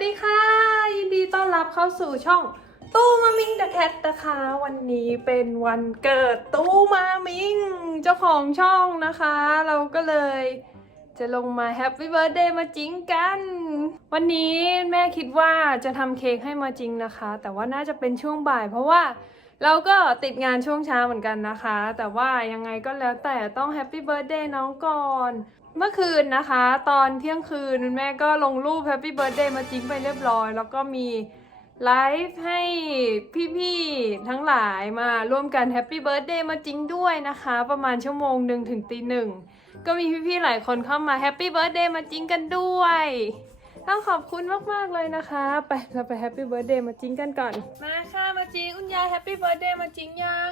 วัสดีค่ะ ยินดีต้อนรับเข้าสู่ช่องตู้มามิงเดอะแคทนะคะ วันนี้เป็นวันเกิดตู้มามิง เจ้าของช่องนะคะ เราก็เลยจะลงมาแฮปปี้เบิร์ดเดย์มาจิงกัน วันนี้แม่คิดว่าจะทำเค้กให้มาจิงนะคะ แต่ว่าน่าจะเป็นช่วงบ่าย เพราะว่าเราก็ติดงานช่วงเช้าเหมือนกันนะคะ แต่ว่ายังไงก็แล้วแต่ต้องแฮปปี้เบิร์ดเดย์น้องก่อน เมื่อคืนนะคะ ตอนเที่ยงคืนแม่ก็ลงรูป Happy Birthday มาจิ้งไปเรียบร้อย แล้วก็มีไลฟ์ให้พี่ๆทั้งหลายมาร่วมกัน Happy Birthday มาจิ้งด้วยนะคะ ประมาณชั่วโมงหนึ่งถึงตีหนึ่งก็มีพี่ๆหลายคนเข้ามา Happy Birthday มาจิ้งกันด้วยต้องขอบคุณมาก ๆ เลยนะคะ ไป เราไป Happy Birthday มาจิ้งกันก่อน มาค่ะ มาจิ้งคุณยาย Happy Birthday มาจิ้งยัง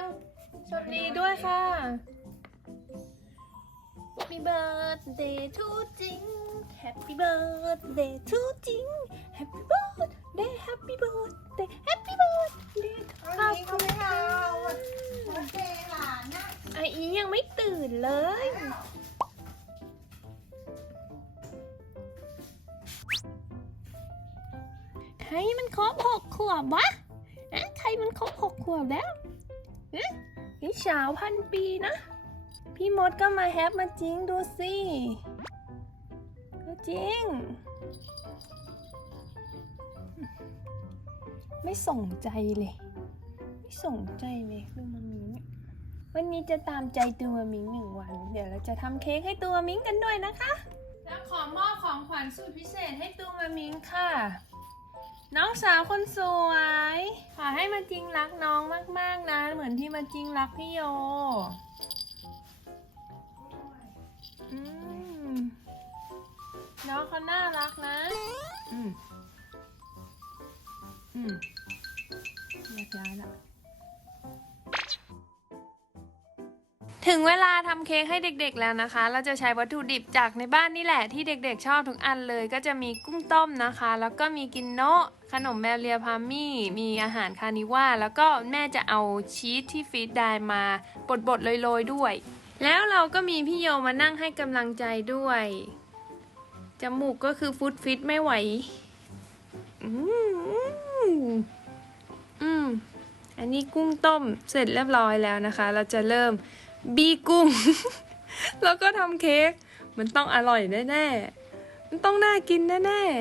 สวัสดีด้วยค่ะ Happy birthday to จิง Happy birthday to จิง Happy birthday Happy birthday Happy birthday วันนี้เขาไม่เอาวันเดย์หลานนะไออียังไม่ตื่นเลย ใครมันครบหกขวบวะอะใครมันครบหกขวบแล้วเอ๊ะนี่สาวพันปีนะ พี่มดก็มาแฮปมาจริงดูสิก็จริงไม่สนใจเลย ไม่สนใจเลยดูมามิงวันนี้จะตามใจตัวมิงหนึ่งวัน เดี๋ยวเราจะทำเค้กให้ตัวมิงกันด้วยนะคะ แล้วขอมอบของขวัญสุดพิเศษให้ตัวมามิงค่ะ น้องสาวคนสวย ขอให้มาจริงรักน้องมากๆนะ เหมือนที่มาจริงรักพี่โย น้องเขาน่ารักนะ อืม อืมเรียบร้อยละถึงเวลาทำเค้กให้เด็กๆแล้วนะคะ เราจะใช้วัตถุดิบจากในบ้านนี่แหละที่เด็กๆชอบทุกอันเลย ก็จะมีกุ้งต้มนะคะ แล้วก็มีกินโนะขนมแมวเลียพามี่ มีอาหารคานิว่า แล้วก็แม่จะเอาชีสที่ฟรีดได้มาบดๆโรยๆด้วย แล้วเราก็มีพี่โยมานั่งให้กำลังใจด้วย จมูกก็คือฟุตฟิตไม่ไหว อืมอืมอันนี้กุ้งต้มเสร็จเรียบร้อยแล้วนะคะ เราจะเริ่มบีกุ้ง แล้วก็ทำเค้ก มันต้องอร่อยแน่ๆ มันต้องน่ากินแน่ๆ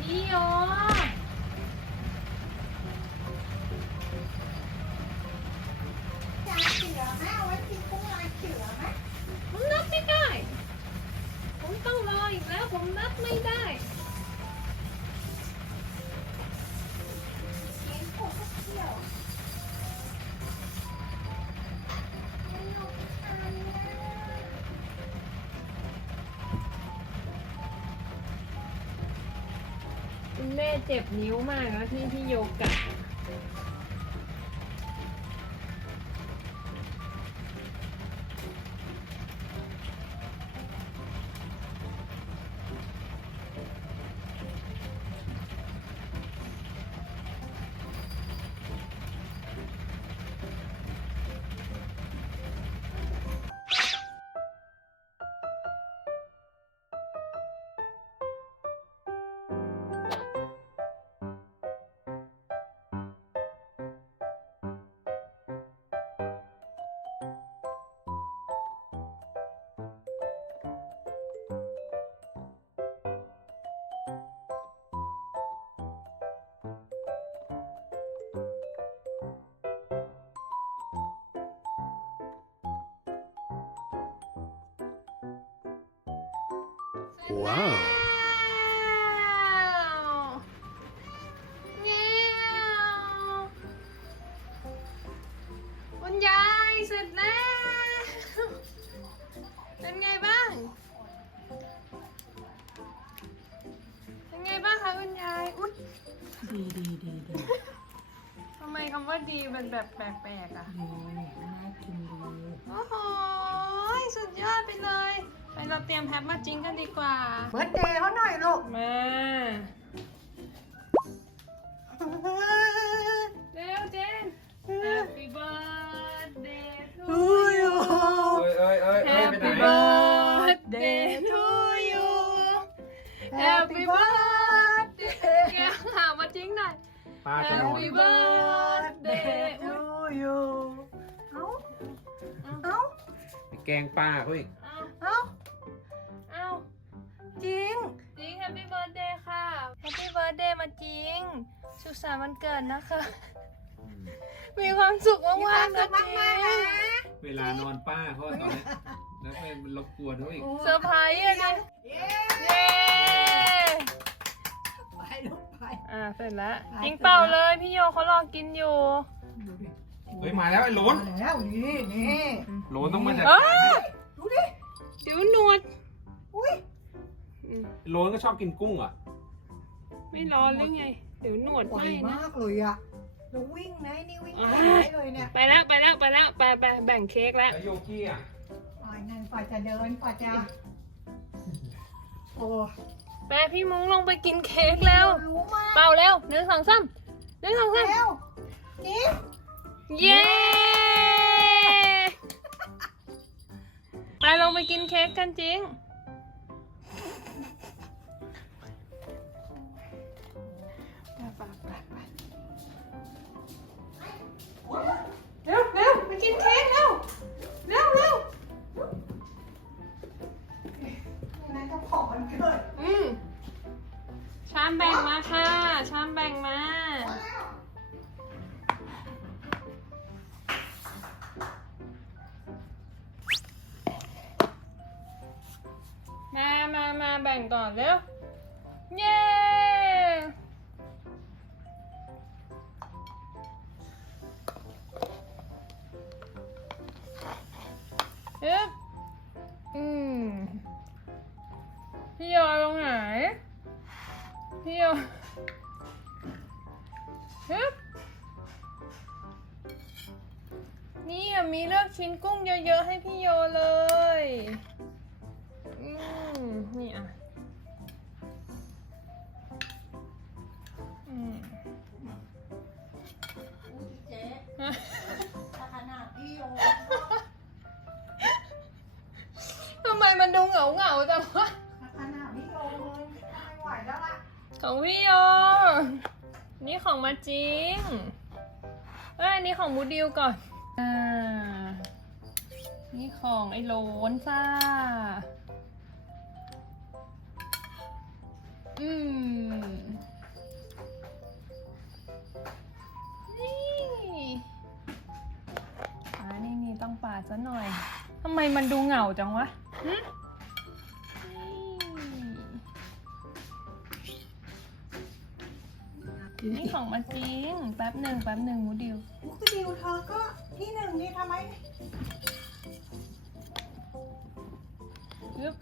พี่โย เจ็บนิ้วมากแล้วที่ที่โยกัด ว้าวเงี้ยวคุณยายเสร็จแล้ว เป็นไงบ้าง เป็นไงบ้างคะคุณยาย อุ๊ย ดีดีดีดีทำไมคำว่าดีเป็นแบบแปลกๆอะ ดีน่ากินดี โอ้โห สุดยอดไปเลย งั้เราเตรียมแพ็คมาจริงกันดีกว่า เบิร์ดเดย์เขาหน่อยลูก มาเร็วเจน Happy birthday to you เอ้ยเอ้ยเอ้ยเอ้ยไป Happy birthday to you Happy birthday แกหามาจริงหน่อย Happy birthday to you เอ้าเอ้าแกงป้าเขาอีก จริง จริง Happy birthday ค่ะ Happy birthday มาจริง สุขสันต์วันเกิดนะคะ มีความสุขมากมีความๆสุนะขมากๆนะเวลานอนป้าเขาอะตอนนี้แล้วไปมันรบกวนเขาอีกเซอร์ไพรส์อะเนี่ยเย้เย้ไปลูกไปอ่าเสร็จแล้วไปยิงเป่าเลยพี่โยเขารอกินอยู่ดูดิเฮ้ยมาแล้วไอ้โหลนมาแล้วนี่นี่โหลนต้องมาจากเอ้ยดูดิเดี๋ยวหนวดอุ้ย อืมโหลนก็ชอบกินกุ้งอะไม่ร้อนหรือไง เดี๋ยวหนวดไวไหมนะ มากเลยอะแล้ววิ่งนะไอ้นี่วิ่งอ่าแข่งได้เลยเนี่ยไปแล้วไปแล้วไปแล้วไปไปแบ่งเค้กแล้วแล้วโยกี้อะฝ่ายนั่นฝ่ายจะเดินฝ่ายจะโอ้ไปพี่มุ้งลงไปกินเค้กแล้ว รู้มากเป่าเร็วหนึ่งสองสามหนึ่งสองสามเร็วนี่เย้ไปลงไปกินเค้กกันจริง ไปไปไปเร็วเร็วไปกินเค้กเร็วเร็วเร็วนี่นะเจ้าของมันเกิดอืมชามแบ่งมาค่ะ ชามแบ่งมา มามามาแบ่งก่อนเร็ว เย้ พี่โยฮึบนี่อะมีเลือกชิ้นกุ้งเยอะๆให้พี่โยเลย อืมนี่อะอืมอุ้ยเจ๊ถ้าขนาดพี่โย ทำไมมันดูเหงาเหงาๆจังวะ ถ้าขนาดพี่โยเลยไม่ไหวแล้วล่ะ ของพี่โย นี่ของมาจริงเอ้ยอันนี้ของมูดิวก่อน อ่า นี่ของไอ้โลนซ่าอืม นี่อ่านี่นี่ต้องปาดซะหน่อย ทำไมมันดูเหงาจังวะหึ นี่นี่ของมาจริง แป๊บหนึ่งแป๊บหนึ่งมูดิวมุกดิวเธอก็ที่หนึ่งนี่ทำไมยึบ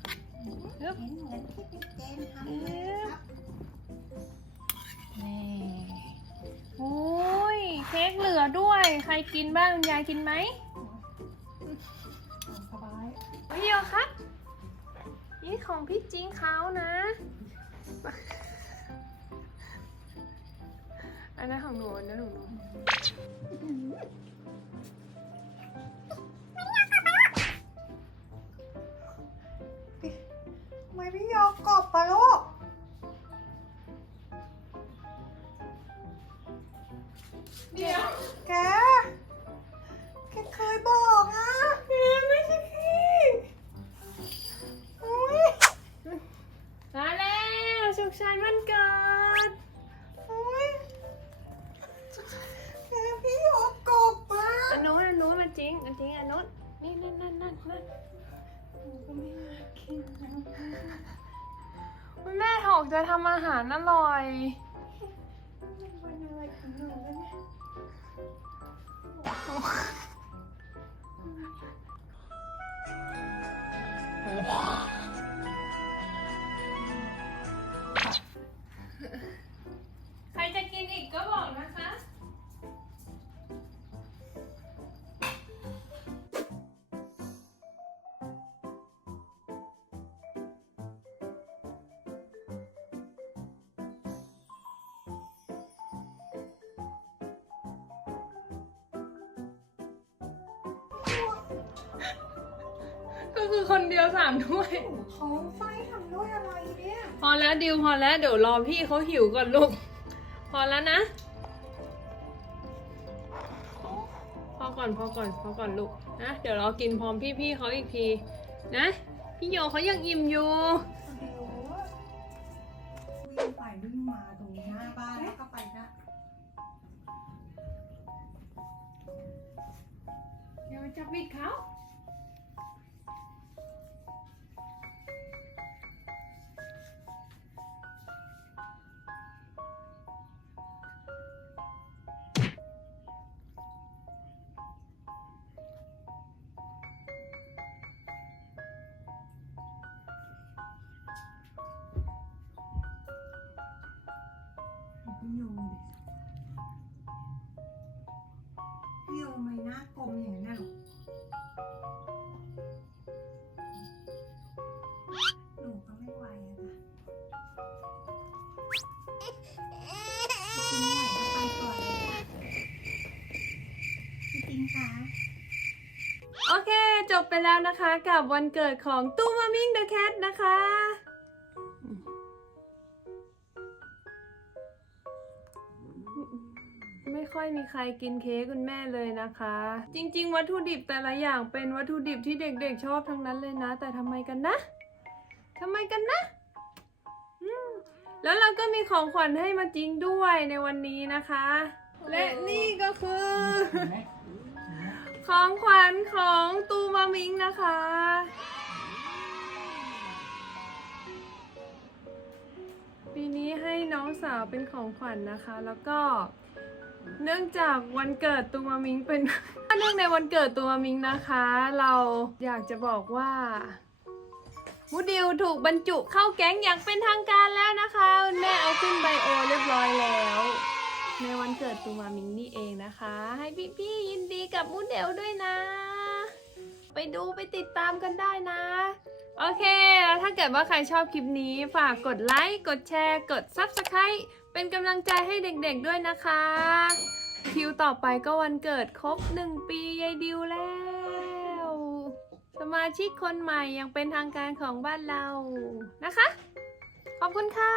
ยึบเห็นเหมือนที่พี่เจนทำเลยครับนี่อุ้ยเค้กเหลือด้วย ใครกินบ้างคุณยายกินไหมสบายพี่โยครับ นี่ของพี่จริงเขานะ อันนั้นของหนูอันนั้นของหนู ก็ไม่อยากกินนะคุณแม่ถอกจะทำอาหารอร่อยมันอะไรของหนูวะเนี่ยใค ก็คือคนเดียวสามถ้วยของไฟทำด้วยอะไรเนี่ยพอแล้วดิวพอแล้วเดี๋ยวรอพี่เขาหิวก่อนลูก พอแล้วนะ พอก่อนพอก่อนพอก่อนลูกนะเดี๋ยวเรากินพร้อมพี่ๆเขาอีกทีนะ พี่โยเขายังอิ่มอยู่วิ่งไปวิ่งมาตรงหน้าบ้านแล้วก็ไปนะเดี๋ยวจับมิดเขา ไปแล้วนะคะกับวันเกิดของตู้มามิงเดอะแคทนะคะ ไม่ค่อยมีใครกินเค้กคุณแม่เลยนะคะ จริง ๆ วัตถุดิบแต่ละอย่างเป็นวัตถุดิบที่เด็กๆชอบทั้งนั้นเลยนะ แต่ทำไมกันนะทำไมกันนะแล้วเราก็มีของขวัญให้มาจริงด้วยในวันนี้นะคะ และนี่ก็คือ ของขวัญของตูมามิงนะคะ ปีนี้ให้น้องสาวเป็นของขวัญนะคะ แล้วก็เนื่องจากวันเกิดตูมามิงเป็นเนื่องในวันเกิดตูมามิงนะคะ เราอยากจะบอกว่ามูดิวถูกบรรจุเข้าแก๊งอย่างเป็นทางการแล้วนะคะแม่เอาขึ้นไบโอเรียบร้อยแล้ว ในวันเกิดตูมามิงนี่เองนะคะ ให้พี่ๆยินดีกับมูเดลด้วยนะ ไปดูไปติดตามกันได้นะ โอเค แล้วถ้าเกิดว่าใครชอบคลิปนี้ ฝากกดไลค์ กดแชร์ กด Subscribe เป็นกำลังใจให้เด็กๆด้วยนะคะ คิวต่อไปก็วันเกิดครบหนึ่งปียายดิวแล้ว สมาชิกคนใหม่ยังเป็นทางการของบ้านเรานะคะ ขอบคุณค่ะ